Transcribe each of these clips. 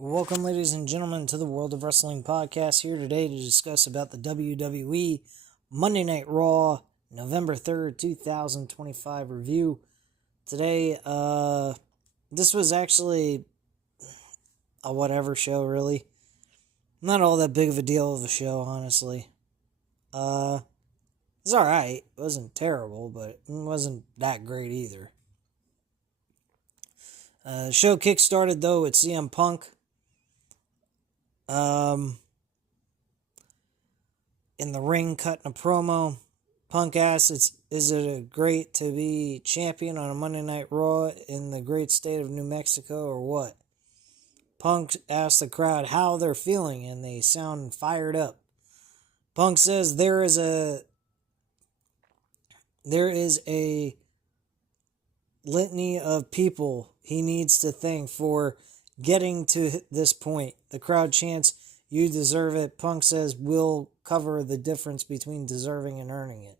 Welcome, ladies and gentlemen, to the World of Wrestling podcast. Here today to discuss about the WWE Monday Night Raw, November 3rd, 2025 review. Today, this was actually a whatever show, really. Not all that big of a deal of a show, honestly. It's alright. It wasn't terrible, but it wasn't that great either. Show kick-started, though, with CM Punk. In the ring, cutting a promo. Punk asks, is it great to be champion on a Monday Night Raw in the great state of New Mexico or what? Punk asks the crowd how they're feeling, and they sound fired up. Punk says there is a litany of people he needs to thank for getting to this point. The crowd chants, "You deserve it." Punk says, "We'll cover the difference between deserving and earning it."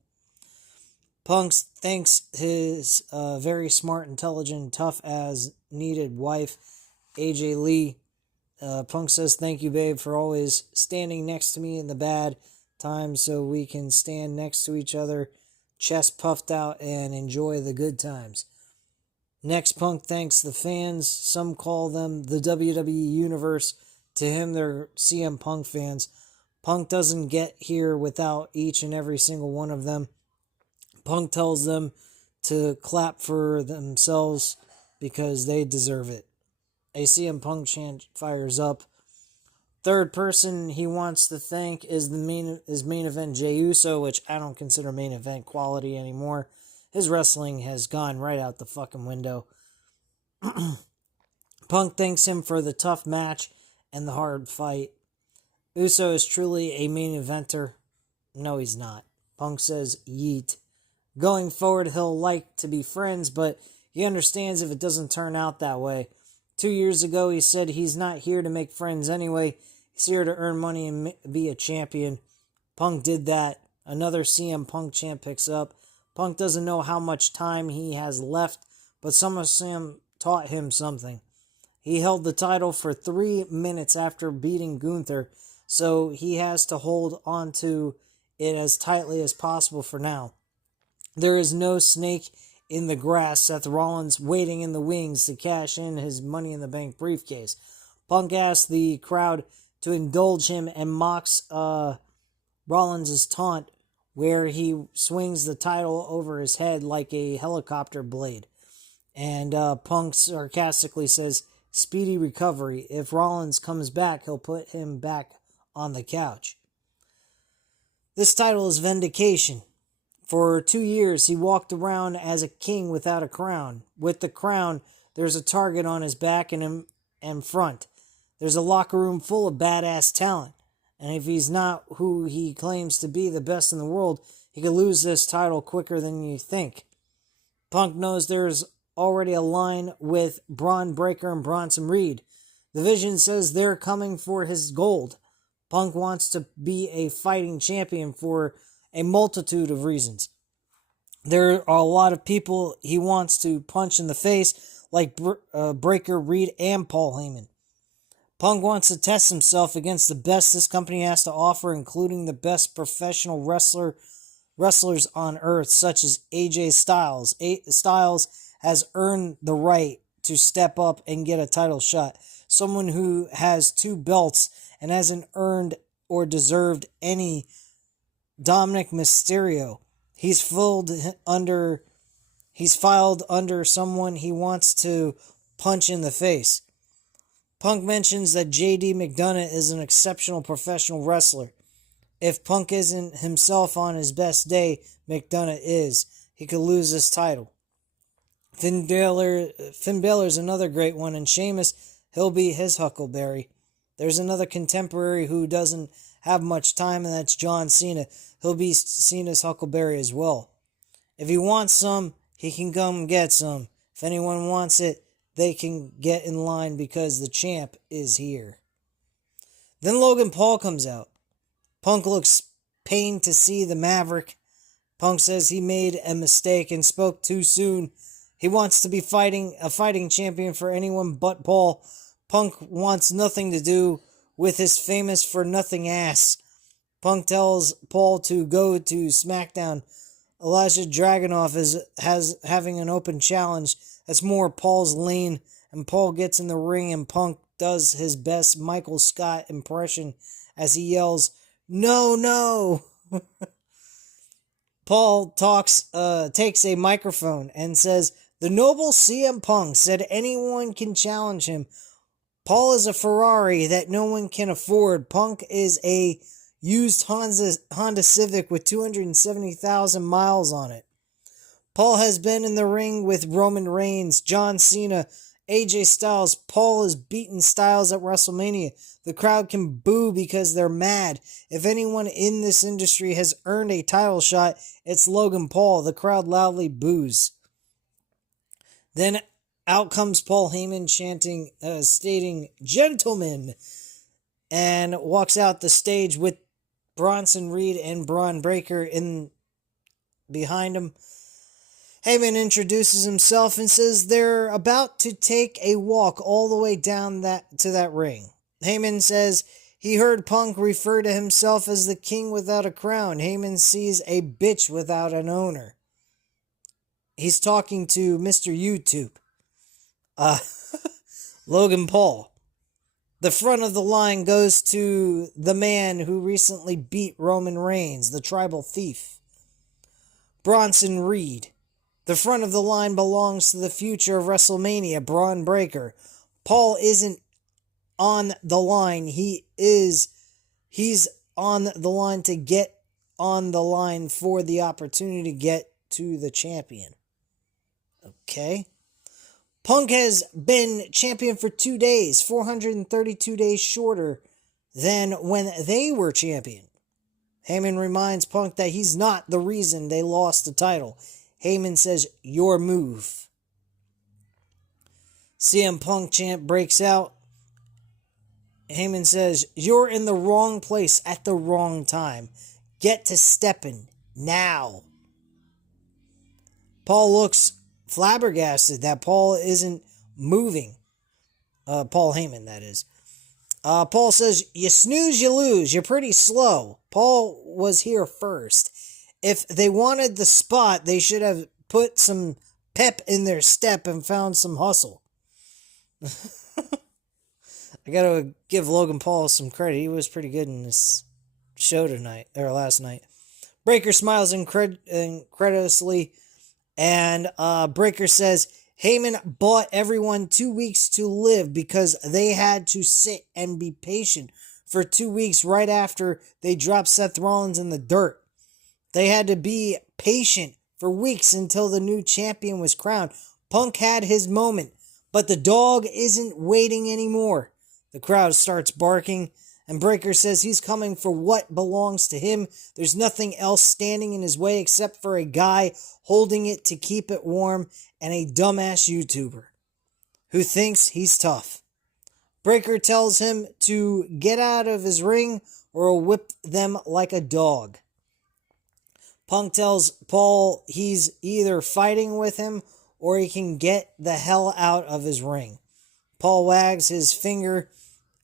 Punk thanks his very smart, intelligent, tough as needed wife, AJ Lee. Punk says, "Thank you, babe, for always standing next to me in the bad times so we can stand next to each other, chest puffed out, and enjoy the good times." Next, Punk thanks the fans. Some call them the WWE Universe. To him, they're CM Punk fans. Punk doesn't get here without each and every single one of them. Punk tells them to clap for themselves because they deserve it. A CM Punk chant fires up. Third person he wants to thank is main event Jey Uso, which I don't consider main event quality anymore. His wrestling has gone right out the fucking window. Punk thanks him for the tough match and the hard fight. Uso is truly a main eventer. No, he's not. Punk says, yeet. Going forward, he'll like to be friends, but he understands if it doesn't turn out that way. 2 years ago, he said he's not here to make friends anyway. He's here to earn money and be a champion. Punk did that. Another CM Punk chant picks up. Punk doesn't know how much time he has left, but SummerSlam taught him something. He held the title for 3 minutes after beating Gunther, so he has to hold on to it as tightly as possible for now. There is no snake in the grass. Seth Rollins waiting in the wings to cash in his Money in the Bank briefcase. Punk asks the crowd to indulge him and mocks Rollins' taunt, where he swings the title over his head like a helicopter blade. And Punk sarcastically says, "Speedy recovery. If Rollins comes back, he'll put him back on the couch." This title is vindication. For 2 years, he walked around as a king without a crown. With the crown, there's a target on his back and front. There's a locker room full of badass talent. And if he's not who he claims to be, the best in the world, he could lose this title quicker than you think. Punk knows there's already a line with Braun Breaker and Bronson Reed. The Vision says they're coming for his gold. Punk wants to be a fighting champion for a multitude of reasons. There are a lot of people he wants to punch in the face, like Breaker, Reed, and Paul Heyman. Punk wants to test himself against the best this company has to offer, including the best professional wrestlers on earth, such as AJ Styles. Styles has earned the right to step up and get a title shot. Someone who has 2 belts and hasn't earned or deserved any. Dominic Mysterio. He's filed under someone he wants to punch in the face. Punk mentions that JD McDonough is an exceptional professional wrestler. If Punk isn't himself on his best day, McDonough is. He could lose this title. Finn Balor's another great one, and Sheamus, he'll be his Huckleberry. There's another contemporary who doesn't have much time, and that's John Cena. He'll be Cena's Huckleberry as well. If he wants some, he can come get some. If anyone wants it, they can get in line because the champ is here. Then Logan Paul comes out. Punk looks pained to see the Maverick. Punk says he made a mistake and spoke too soon. He wants to be a fighting champion for anyone but Paul. Punk wants nothing to do with his famous for nothing ass. Punk tells Paul to go to SmackDown. Elijah Dragunov has having an open challenge. That's more Paul's lane, and Paul gets in the ring and Punk does his best Michael Scott impression as he yells, "No, no!" Paul takes a microphone and says, "The noble CM Punk said anyone can challenge him. Paul is a Ferrari that no one can afford. Punk is a used Honda Civic with 270,000 miles on it. Paul has been in the ring with Roman Reigns, John Cena, AJ Styles. Paul has beaten Styles at WrestleMania. The crowd can boo because they're mad. If anyone in this industry has earned a title shot, it's Logan Paul." The crowd loudly boos. Then out comes Paul Heyman stating, "Gentlemen," and walks out the stage with Bronson Reed and Braun Breaker in behind him. Heyman introduces himself and says they're about to take a walk all the way down to that ring. Heyman says he heard Punk refer to himself as the king without a crown. Heyman sees a bitch without an owner. He's talking to Mr. YouTube. Logan Paul. The front of the line goes to the man who recently beat Roman Reigns, the tribal thief, Bronson Reed. The front of the line belongs to the future of WrestleMania, Braun Breaker. Paul isn't on the line. He's on the line to get on the line for the opportunity to get to the champion. Okay. Punk has been champion for 2 days, 432 days shorter than when they were champion. Heyman reminds Punk that he's not the reason they lost the title. Heyman says, "Your move." CM Punk chant breaks out. Heyman says, "You're in the wrong place at the wrong time. Get to stepping now." Paul looks flabbergasted that Paul isn't moving. Paul Heyman, that is. Paul says, "You snooze, you lose. You're pretty slow. Paul was here first. If they wanted the spot, they should have put some pep in their step and found some hustle." I gotta give Logan Paul some credit. He was pretty good in this show last night. Breaker smiles incredulously, and Breaker says Heyman bought everyone 2 weeks to live because they had to sit and be patient for 2 weeks right after they dropped Seth Rollins in the dirt. They had to be patient for weeks until the new champion was crowned. Punk had his moment, but the dog isn't waiting anymore. The crowd starts barking, and Breaker says he's coming for what belongs to him. There's nothing else standing in his way except for a guy holding it to keep it warm and a dumbass YouTuber who thinks he's tough. Breaker tells him to get out of his ring or he'll whip them like a dog. Punk tells Paul he's either fighting with him or he can get the hell out of his ring. Paul wags his finger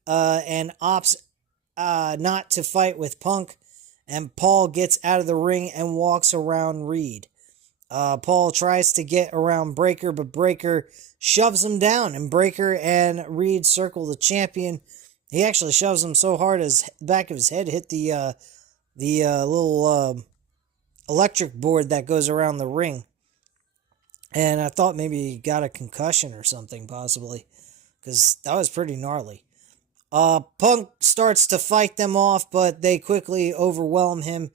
and opts not to fight with Punk, and Paul gets out of the ring and walks around Reed. Paul tries to get around Breaker, but Breaker shoves him down, and Breaker and Reed circle the champion. He actually shoves him so hard his back of his head hit the little electric board that goes around the ring. And I thought maybe he got a concussion or something, possibly, because that was pretty gnarly. Punk starts to fight them off, but they quickly overwhelm him.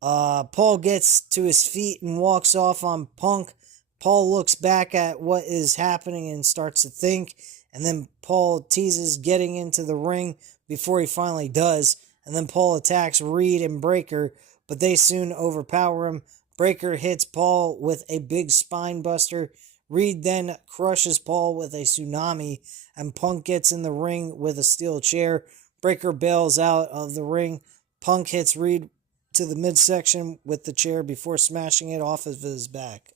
Paul gets to his feet and walks off on Punk. Paul looks back at what is happening and starts to think, and then Paul teases getting into the ring before he finally does, and then Paul attacks Reed and Breaker, but they soon overpower him. Breaker hits Paul with a big spine buster. Reed then crushes Paul with a tsunami, and Punk gets in the ring with a steel chair. Breaker bails out of the ring. Punk hits Reed to the midsection with the chair before smashing it off of his back.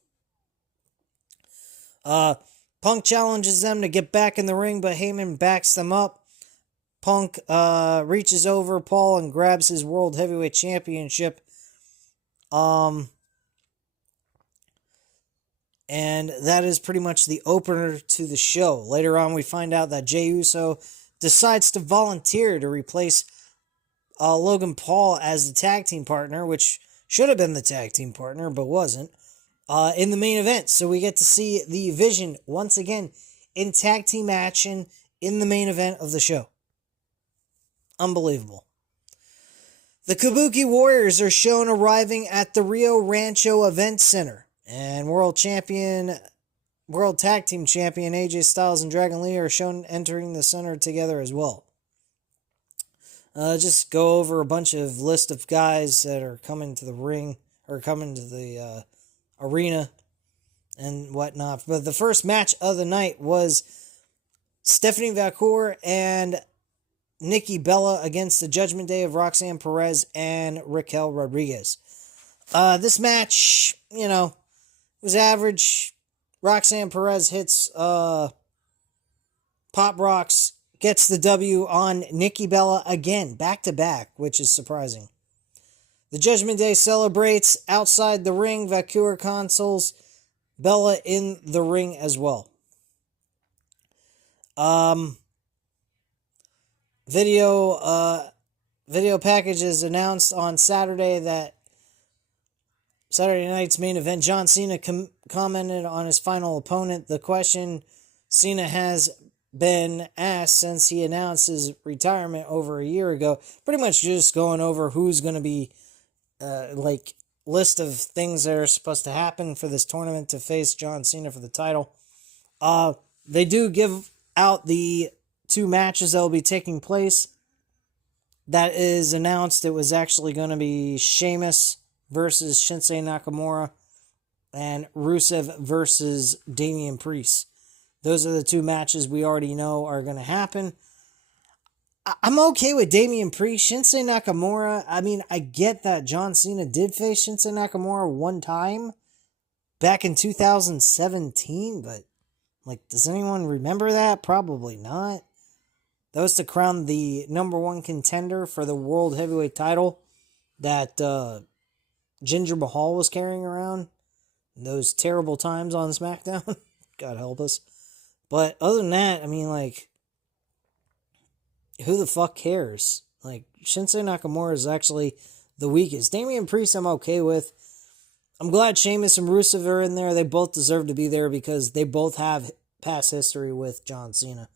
Punk challenges them to get back in the ring, but Heyman backs them up. Punk reaches over Paul and grabs his World Heavyweight Championship. And that is pretty much the opener to the show. Later on, we find out that Jey Uso decides to volunteer to replace Logan Paul as the tag team partner, which should have been the tag team partner, but wasn't, in the main event. So we get to see the Vision once again in tag team action in the main event of the show. Unbelievable. The Kabuki Warriors are shown arriving at the Rio Rancho Event Center, and World Tag Team Champion AJ Styles and Dragon Lee are shown entering the center together as well. Just go over a bunch of list of guys that are coming to the ring, or coming to the arena and whatnot. But the first match of the night was Stephanie Vacour and Nikki Bella against the Judgment Day of Roxanne Perez and Raquel Rodriguez. This match, was average. Roxanne Perez hits Pop Rocks, gets the W on Nikki Bella again, back-to-back, which is surprising. The Judgment Day celebrates outside the ring. Vacour consoles Bella in the ring as well. Video packages announced on Saturday that Saturday night's main event, John Cena commented on his final opponent. The question Cena has been asked since he announced his retirement over a year ago, pretty much just going over who's going to be, list of things that are supposed to happen for this tournament to face John Cena for the title. They do give out the 2 matches that will be taking place. That is announced. It was actually going to be Sheamus versus Shinsuke Nakamura and Rusev versus Damian Priest. Those are the 2 matches we already know are going to happen. I'm okay with Damian Priest. Shinsuke Nakamura, I get that John Cena did face Shinsuke Nakamura one time back in 2017, but does anyone remember that? Probably not. That was to crown the number 1 contender for the World Heavyweight title that Jinder Mahal was carrying around in those terrible times on SmackDown. God help us. But other than that, who the fuck cares? Shinsuke Nakamura is actually the weakest. Damian Priest I'm okay with. I'm glad Sheamus and Rusev are in there. They both deserve to be there because they both have past history with John Cena.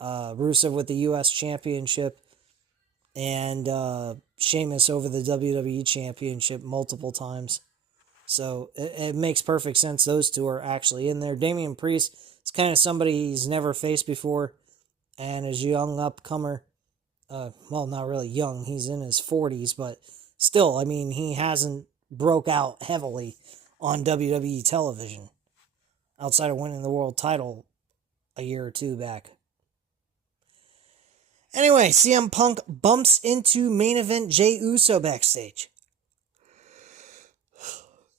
Rusev with the U.S. Championship and Sheamus over the WWE Championship multiple times. So it makes perfect sense those 2 are actually in there. Damian Priest is kind of somebody he's never faced before and is a young upcomer. Well, not really young. He's in his 40s, but still, he hasn't broke out heavily on WWE television outside of winning the world title a year or 2 back. Anyway, CM Punk bumps into main event Jey Uso backstage.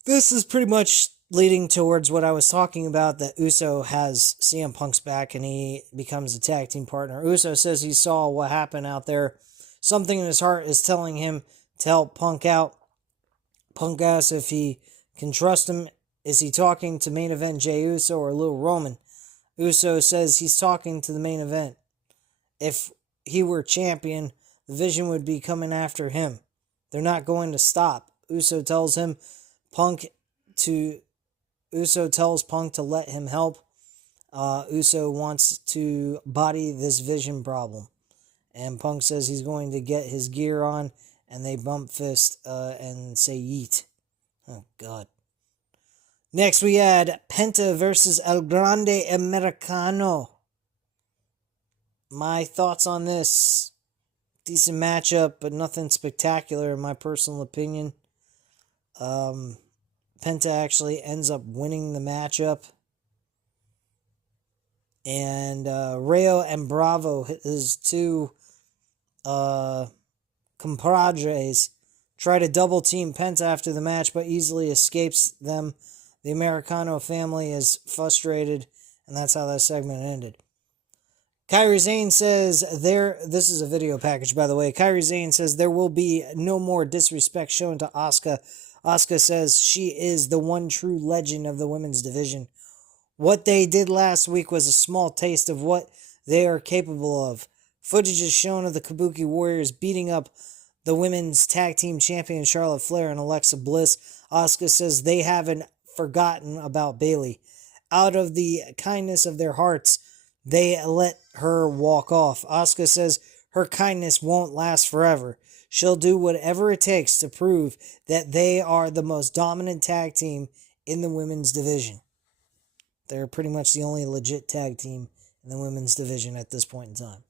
This is pretty much leading towards what I was talking about, that Uso has CM Punk's back and he becomes a tag team partner. Uso says he saw what happened out there. Something in his heart is telling him to help Punk out. Punk asks if he can trust him. Is he talking to main event Jey Uso or Lil Roman? Uso says he's talking to the main event. If he were champion, the Vision would be coming after him. They're not going to stop. Uso tells Punk to let him help. Uso wants to body this Vision problem. And Punk says he's going to get his gear on, and they bump fist and say yeet. Oh, God. Next, we had Penta versus El Grande Americano. My thoughts on this: decent matchup, but nothing spectacular in my personal opinion. Penta actually ends up winning the matchup. And Rayo and Bravo, his 2 compadres, try to double team Penta after the match, but easily escapes them. The Americano family is frustrated And that's how that segment ended. Kairi Sane says this is a video package, by the way. Kairi Sane says there will be no more disrespect shown to Asuka. Asuka says she is the one true legend of the women's division. What they did last week was a small taste of what they are capable of. Footage is shown of the Kabuki Warriors beating up the women's tag team champion Charlotte Flair and Alexa Bliss. Asuka says they haven't forgotten about Bayley. Out of the kindness of their hearts, they let her walk off. Asuka says her kindness won't last forever. She'll do whatever it takes to prove that they are the most dominant tag team in the women's division. They're pretty much the only legit tag team in the women's division at this point in time.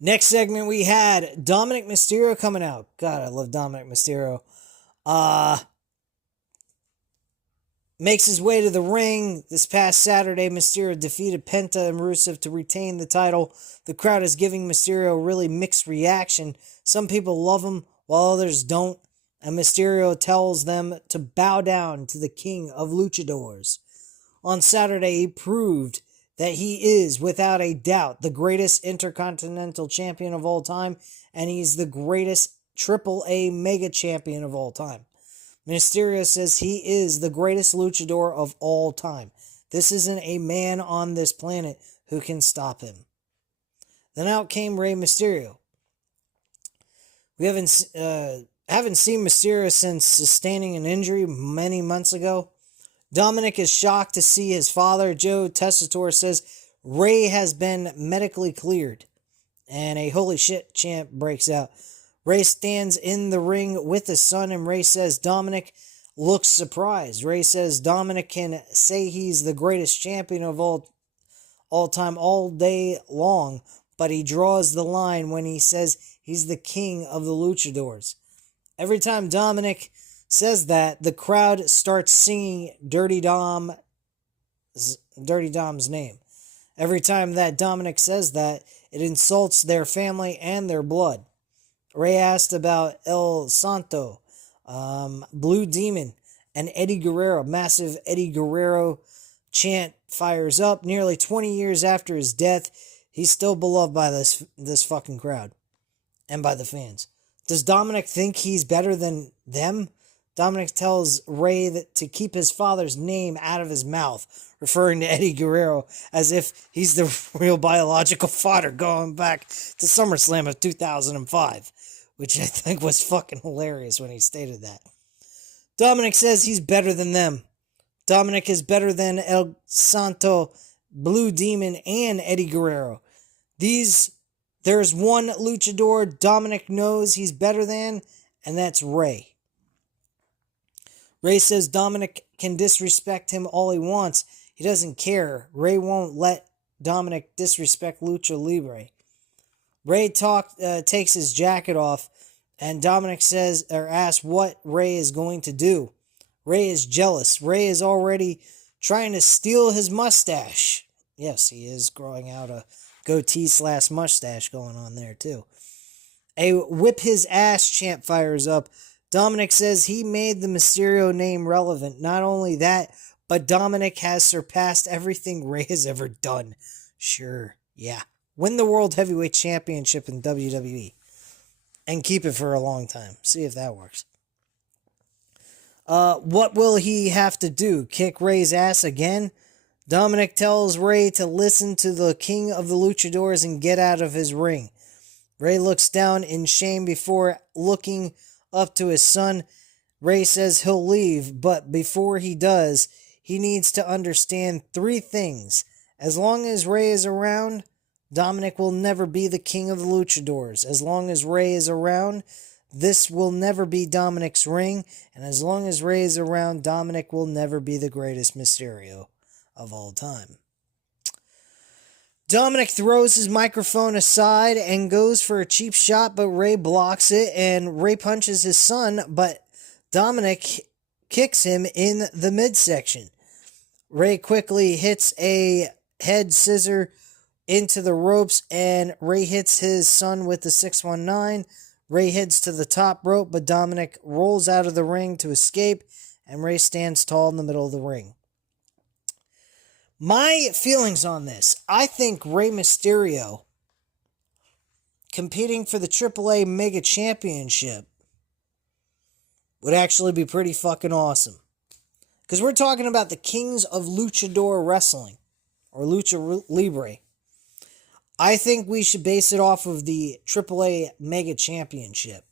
Next segment we had Dominic Mysterio coming out. God, I love Dominic Mysterio. Makes his way to the ring. This past Saturday, Mysterio defeated Penta and Rusev to retain the title. The crowd is giving Mysterio a really mixed reaction. Some people love him, while others don't. And Mysterio tells them to bow down to the king of luchadors. On Saturday, he proved that he is, without a doubt, the greatest Intercontinental Champion of all time, and he's the greatest AAA Mega Champion of all time. Mysterio says he is the greatest luchador of all time. This isn't a man on this planet who can stop him. Then out came Rey Mysterio. We haven't seen Mysterio since sustaining an injury many months ago. Dominic is shocked to see his father. Joe Tessitore says Rey has been medically cleared. And a holy shit chant breaks out. Rey stands in the ring with his son, and Rey says Dominic looks surprised. Rey says Dominic can say he's the greatest champion of all time all day long, but he draws the line when he says he's the king of the luchadors. Every time Dominic says that, the crowd starts singing Dirty Dom's name. Every time that Dominic says that, it insults their family and their blood. Rey asked about El Santo, Blue Demon, and Eddie Guerrero. Massive Eddie Guerrero chant fires up. Nearly 20 years after his death, he's still beloved by this fucking crowd and by the fans. Does Dominic think he's better than them? Dominic tells Rey that to keep his father's name out of his mouth, referring to Eddie Guerrero as if he's the real biological father, going back to SummerSlam of 2005, which I think was fucking hilarious when he stated that. Dominic says he's better than them. Dominic is better than El Santo, Blue Demon, and Eddie Guerrero. There's one luchador Dominic knows he's better than, and that's Rey. Rey says Dominic can disrespect him all he wants. He doesn't care. Rey won't let Dominic disrespect Lucha Libre. Rey takes his jacket off, and Dominic asks what Rey is going to do. Rey is jealous. Rey is already trying to steal his mustache. Yes, he is growing out a goatee/mustache going on there too. A whip his ass chant fires up. Dominic says he made the Mysterio name relevant. Not only that, but Dominic has surpassed everything Rey has ever done. Sure, yeah. Win the World Heavyweight Championship in WWE. And keep it for a long time. See if that works. What will he have to do? Kick Rey's ass again? Dominic tells Rey to listen to the king of the luchadors and get out of his ring. Rey looks down in shame before looking up to his son. Rey says he'll leave, but before he does, he needs to understand 3 things. As long as Rey is around, Dominic will never be the king of the luchadors. As long as Rey is around, this will never be Dominic's ring. And as long as Rey is around, Dominic will never be the greatest Mysterio of all time. Dominic throws his microphone aside and goes for a cheap shot, but Rey blocks it, and Rey punches his son, but Dominic kicks him in the midsection. Rey quickly hits a head scissor into the ropes, and Rey hits his son with the 619. Rey heads to the top rope, but Dominic rolls out of the ring to escape, and Rey stands tall in the middle of the ring. My feelings on this, I think Rey Mysterio competing for the AAA Mega Championship would actually be pretty fucking awesome. Because we're talking about the kings of luchador wrestling, or lucha libre. I think we should base it off of the AAA Mega Championship.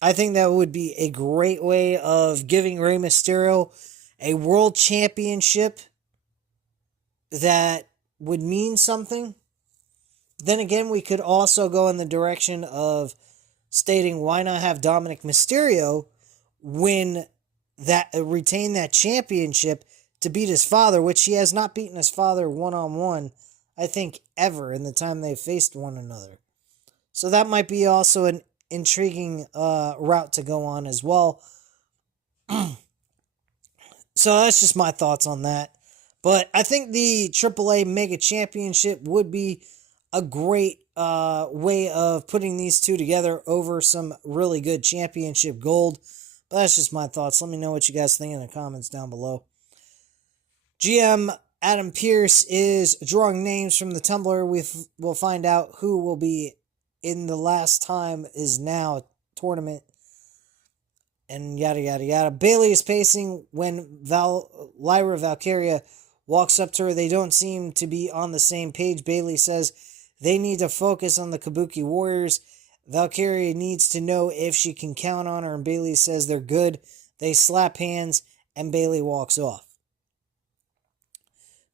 I think that would be a great way of giving Rey Mysterio a world championship that would mean something. Then again, we could also go in the direction of stating why not have Dominic Mysterio retain that championship to beat his father, which he has not beaten his father one-on-one, I think, ever in the time they've faced one another. So that might be also an intriguing route to go on as well. So that's just my thoughts on that. But I think the AAA Mega Championship would be a great way of putting these two together over some really good championship gold. But that's just my thoughts. Let me know what you guys think in the comments down below. GM Adam Pearce is drawing names from the Tumblr. We'll find out who will be in the Last Time Is Now tournament. And yada, yada, yada. Bayley is pacing when Lyra Valkyria walks up to her. They don't seem to be on the same page. Bayley says they need to focus on the Kabuki Warriors. Valkyria needs to know if she can count on her, and Bayley says they're good. They slap hands, and Bayley walks off.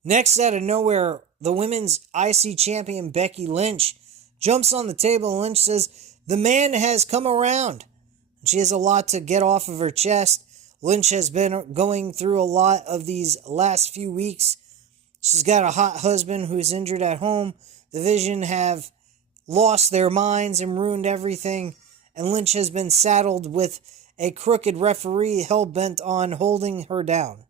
Next, out of nowhere, the women's IC champion Becky Lynch jumps on the table, and Lynch says the man has come around. She has a lot to get off of her chest. Lynch has been going through a lot of these last few weeks. She's got a hot husband who's injured at home. The Vision have lost their minds and ruined everything. And Lynch has been saddled with a crooked referee hell-bent on holding her down.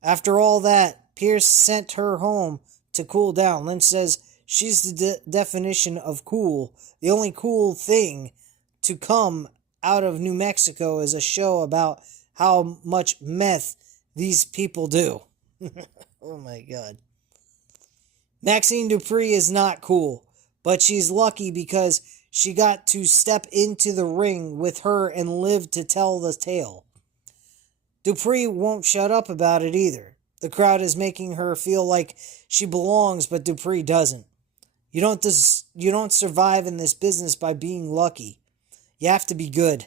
After all that, Pierce sent her home to cool down. Lynch says she's the definition of cool. The only cool thing to come out of New Mexico is a show about how much meth these people do. Oh my God. Maxine Dupree is not cool, but she's lucky because she got to step into the ring with her and live to tell the tale. Dupree won't shut up about it either. The crowd is making her feel like she belongs, but Dupree doesn't. You don't survive in this business by being lucky. You have to be good.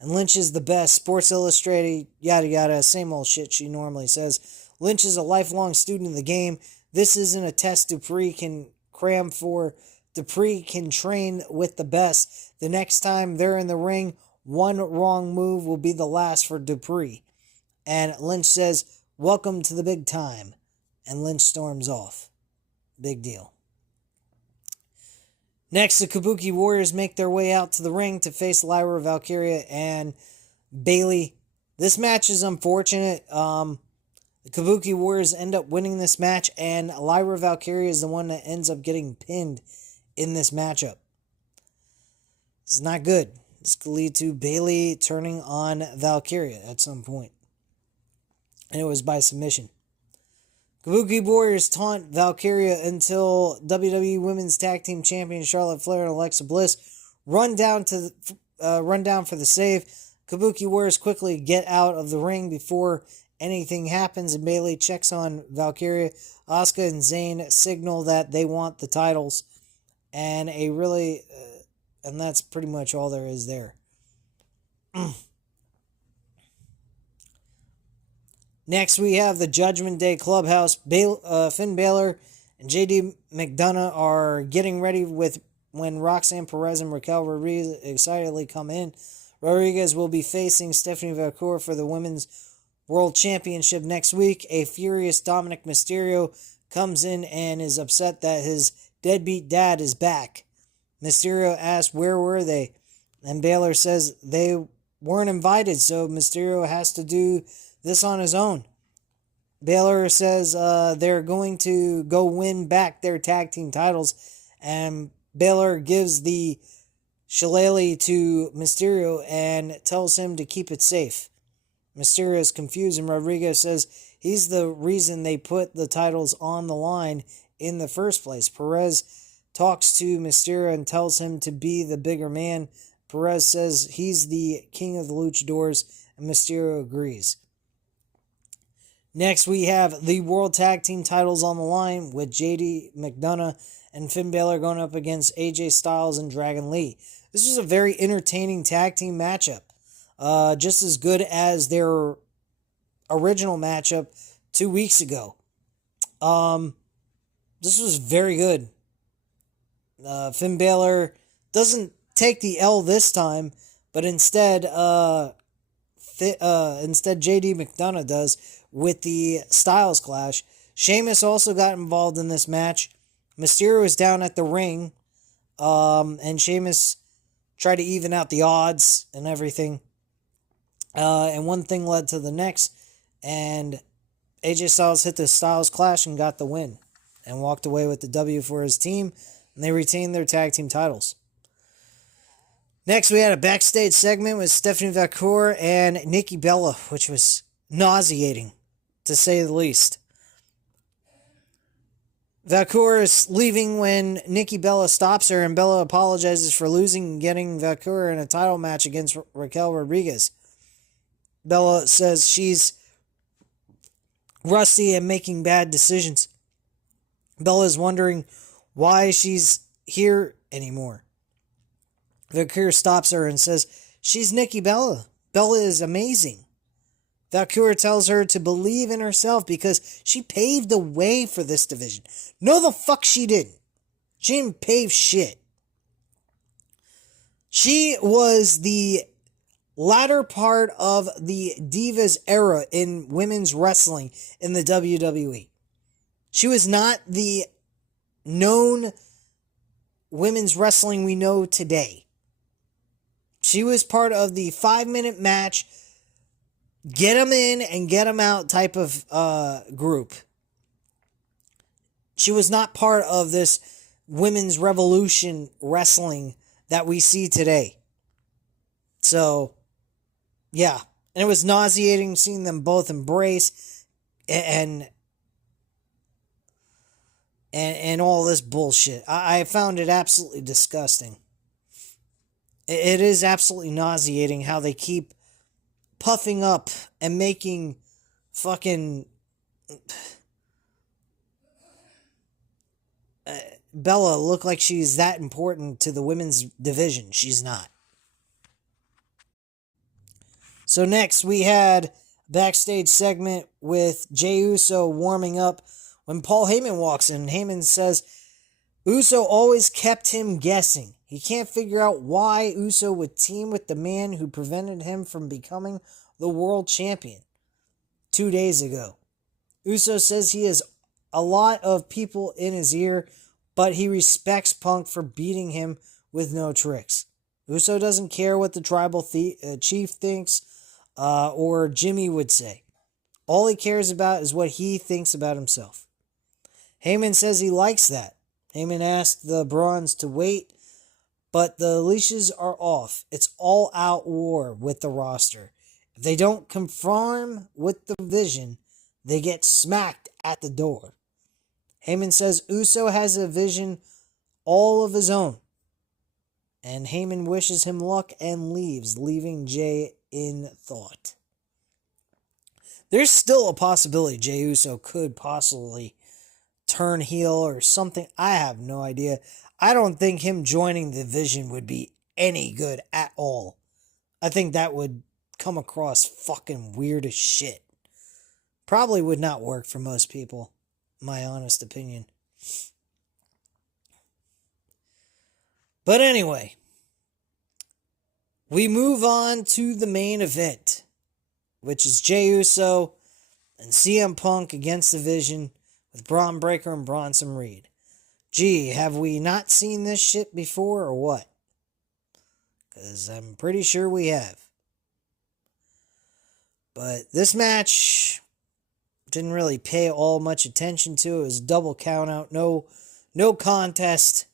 And Lynch is the best. Sports Illustrated, yada yada, same old shit she normally says. Lynch is a lifelong student of the game. This isn't a test Dupree can cram for. Dupree can train with the best. The next time they're in the ring, one wrong move will be the last for Dupree. And Lynch says, welcome to the big time. And Lynch storms off. Big deal. Next, the Kabuki Warriors make their way out to the ring to face Lyra Valkyria and Bayley. This match is unfortunate. The Kabuki Warriors end up winning this match, and Lyra Valkyria is the one that ends up getting pinned in this matchup. It's not good. This could lead to Bayley turning on Valkyria at some point. And it was by submission. Kabuki Warriors taunt Valkyria until WWE Women's Tag Team Champion Charlotte Flair and Alexa Bliss run down for the save. Kabuki Warriors quickly get out of the ring before anything happens, and Bayley checks on Valkyria. Asuka and Zayn signal that they want the titles, and and that's pretty much all there is there. Next, we have the Judgment Day Clubhouse. Finn Balor and JD McDonough are getting ready when Roxanne Perez and Raquel Rodriguez excitedly come in. Rodriguez will be facing Stephanie Vaquer for the Women's World Championship next week. A furious Dominic Mysterio comes in and is upset that his deadbeat dad is back. Mysterio asks where were they, and Balor says they weren't invited, so Mysterio has to do this on his own. Balor says they're going to go win back their tag team titles, and Balor gives the shillelagh to Mysterio and tells him to keep it safe. Mysterio is confused, and Rodriguez says He's the reason they put the titles on the line in the first place. Perez talks to Mysterio and tells him to be the bigger man. Perez says he's the king of the luchadors, and Mysterio agrees. Next, we have the World Tag Team titles on the line with JD McDonough and Finn Balor going up against AJ Styles and Dragon Lee. This was a very entertaining tag team matchup. Just as good as their original matchup 2 weeks ago. This was very good. Finn Balor doesn't take the L this time, but instead JD McDonough does with the Styles Clash. Sheamus also got involved in this match. Mysterio was down at the ring, and Sheamus tried to even out the odds and everything. And one thing led to the next, and AJ Styles hit the Styles Clash and got the win, and walked away with the W for his team, and they retained their tag team titles. Next, we had a backstage segment with Stephanie Vacour and Nikki Bella, which was nauseating, to say the least. Vacour is leaving when Nikki Bella stops her, and Bella apologizes for losing and getting Vacour in a title match against Raquel Rodriguez. Bella says she's rusty and making bad decisions. Bella is wondering why she's here anymore. Vacour stops her and says, she's Nikki Bella. Bella is amazing. Vacour tells her to believe in herself because she paved the way for this division. No, the fuck she didn't. She didn't pave shit. She was the latter part of the Divas era in women's wrestling in the WWE. She was not the known women's wrestling we know today. She was part of the 5-minute match, get them in and get them out type of group. She was not part of this women's revolution wrestling that we see today. So, yeah. And it was nauseating seeing them both embrace and all this bullshit. I found it absolutely disgusting. It is absolutely nauseating how they keep puffing up and making fucking Bella look like she's that important to the women's division. She's not. So next we had a backstage segment with Jey Uso warming up when Paul Heyman walks in. Heyman says Uso always kept him guessing. He can't figure out why Uso would team with the man who prevented him from becoming the world champion 2 days ago. Uso says he has a lot of people in his ear, but he respects Punk for beating him with no tricks. Uso doesn't care what the tribal chief thinks or Jimmy would say. All he cares about is what he thinks about himself. Heyman says he likes that. Heyman asked the Brawns to wait, but the leashes are off. It's all-out war with the roster. If they don't conform with the vision, they get smacked at the door. Heyman says Uso has a vision all of his own. And Heyman wishes him luck and leaves, leaving Jey in thought. There's still a possibility Jey Uso could possibly turn heel or something. I have no idea. I don't think him joining the division would be any good at all. I think that would come across fucking weird as shit. Probably would not work for most people, my honest opinion. But anyway, we move on to the main event, which is Jey Uso and CM Punk against the Vision with Braun Breaker and Bronson Reed. Gee, have we not seen this shit before or what? Because I'm pretty sure we have. But this match didn't really pay all much attention to. It was a double count out, no contest.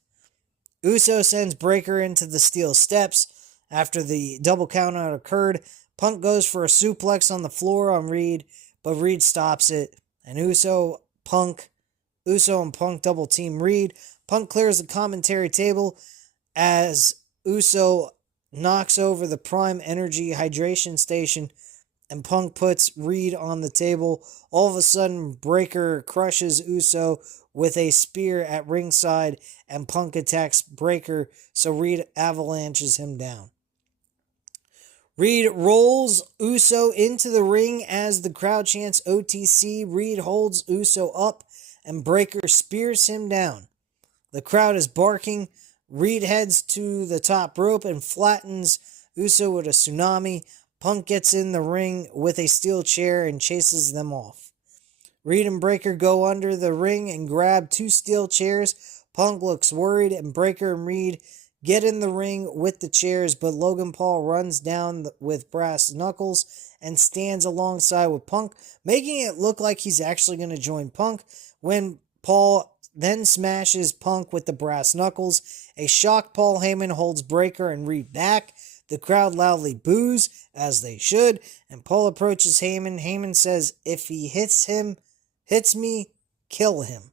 Uso sends Breaker into the steel steps. After the double count out occurred, Punk goes for a suplex on the floor on Reed, but Reed stops it, and Uso and Punk double team Reed. Punk clears the commentary table as Uso knocks over the Prime Energy hydration station, and Punk puts Reed on the table. All of a sudden, Breaker crushes Uso with a spear at ringside, and Punk attacks Breaker, so Reed avalanches him down. Reed rolls Uso into the ring as the crowd chants OTC. Reed holds Uso up, and Breaker spears him down. The crowd is barking. Reed heads to the top rope and flattens Uso with a tsunami. Punk gets in the ring with a steel chair and chases them off. Reed and Breaker go under the ring and grab 2 steel chairs. Punk looks worried, and Breaker and Reed get in the ring with the chairs, but Logan Paul runs down with brass knuckles and stands alongside with Punk, making it look like he's actually going to join Punk, when Paul then smashes Punk with the brass knuckles. A shocked Paul Heyman holds Breaker and Reed back. The crowd loudly boos, as they should, and Paul approaches Heyman. Heyman says, "If he hits me, kill him."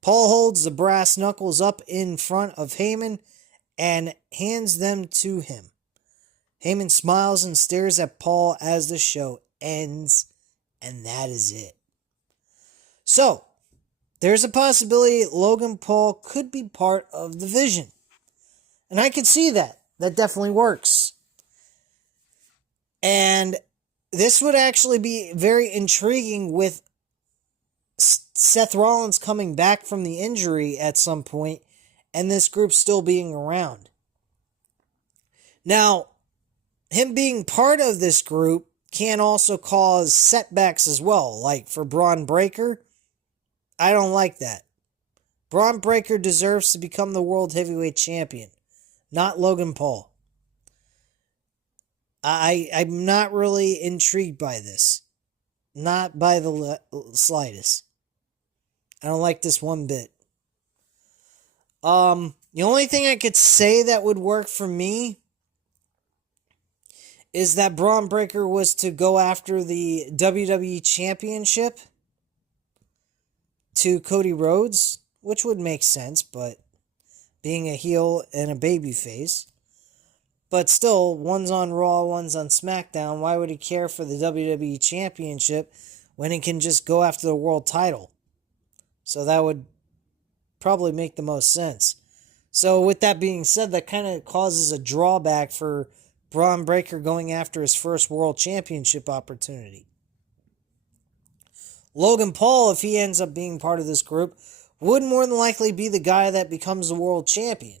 Paul holds the brass knuckles up in front of Heyman and hands them to him. Heyman smiles and stares at Paul as the show ends, and that is it. So, there's a possibility Logan Paul could be part of the Vision. And I could see that. That definitely works. And this would actually be very intriguing with Seth Rollins coming back from the injury at some point and this group still being around. Now, him being part of this group can also cause setbacks as well. Like for Braun Breaker, I don't like that. Braun Breaker deserves to become the World Heavyweight Champion, not Logan Paul. I'm not really intrigued by this. Not by the slightest. I don't like this one bit. The only thing I could say that would work for me is that Braun Breaker was to go after the WWE Championship to Cody Rhodes, which would make sense, but being a heel and a babyface. But still, one's on Raw, one's on SmackDown. Why would he care for the WWE Championship when he can just go after the world title? So that would probably make the most sense. So with that being said, that kind of causes a drawback for Braun Breaker going after his first world championship opportunity. Logan Paul, if he ends up being part of this group, would more than likely be the guy that becomes the world champion.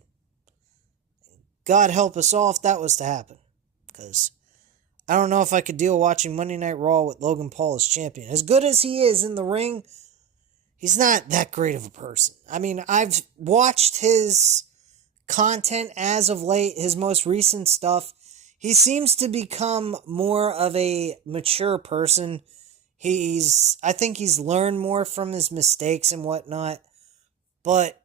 God help us all if that was to happen. Because I don't know if I could deal watching Monday Night Raw with Logan Paul as champion. As good as he is in the ring, he's not that great of a person. I mean, I've watched his content as of late, his most recent stuff. He seems to become more of a mature person. I think he's learned more from his mistakes and whatnot. But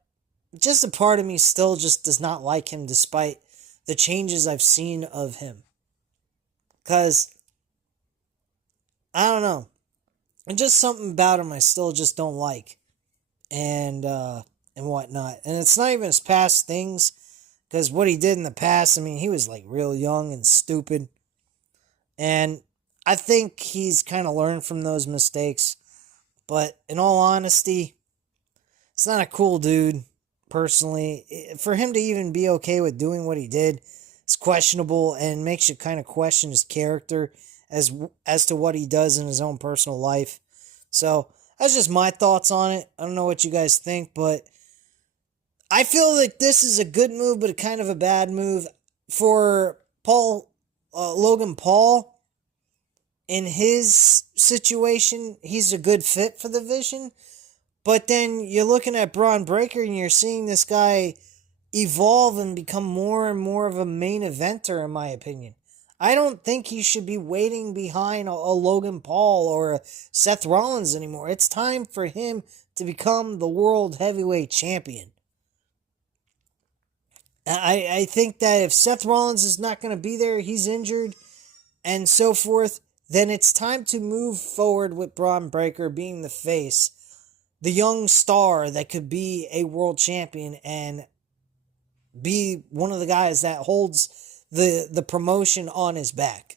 just a part of me still just does not like him despite the changes I've seen of him. Because, I don't know. And just something about him I still just don't like. And whatnot. And it's not even his past things. Because what he did in the past, I mean, he was like real young and stupid. And I think he's kind of learned from those mistakes. But in all honesty, it's not a cool dude, personally. For him to even be okay with doing what he did is questionable and makes you kind of question his character as to what he does in his own personal life. So, that's just my thoughts on it. I don't know what you guys think, but I feel like this is a good move, but kind of a bad move for Logan Paul. In his situation, he's a good fit for the Vision. But then you're looking at Braun Breaker and you're seeing this guy evolve and become more and more of a main eventer, in my opinion. I don't think he should be waiting behind a Logan Paul or a Seth Rollins anymore. It's time for him to become the World Heavyweight Champion. I think that if Seth Rollins is not going to be there, he's injured and so forth, then it's time to move forward with Braun Breaker being the face, the young star that could be a world champion and be one of the guys that holds the promotion on his back.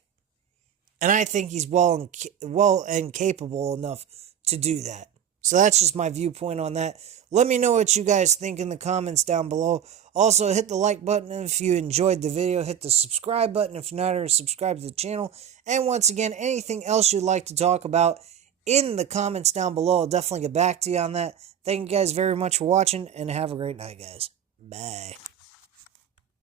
And I think he's well and capable enough to do that. So that's just my viewpoint on that. Let me know what you guys think in the comments down below. Also, hit the like button if you enjoyed the video. Hit the subscribe button if you're not already subscribed to the channel. And once again, anything else you'd like to talk about in the comments down below, I'll definitely get back to you on that. Thank you guys very much for watching, and have a great night, guys. Bye.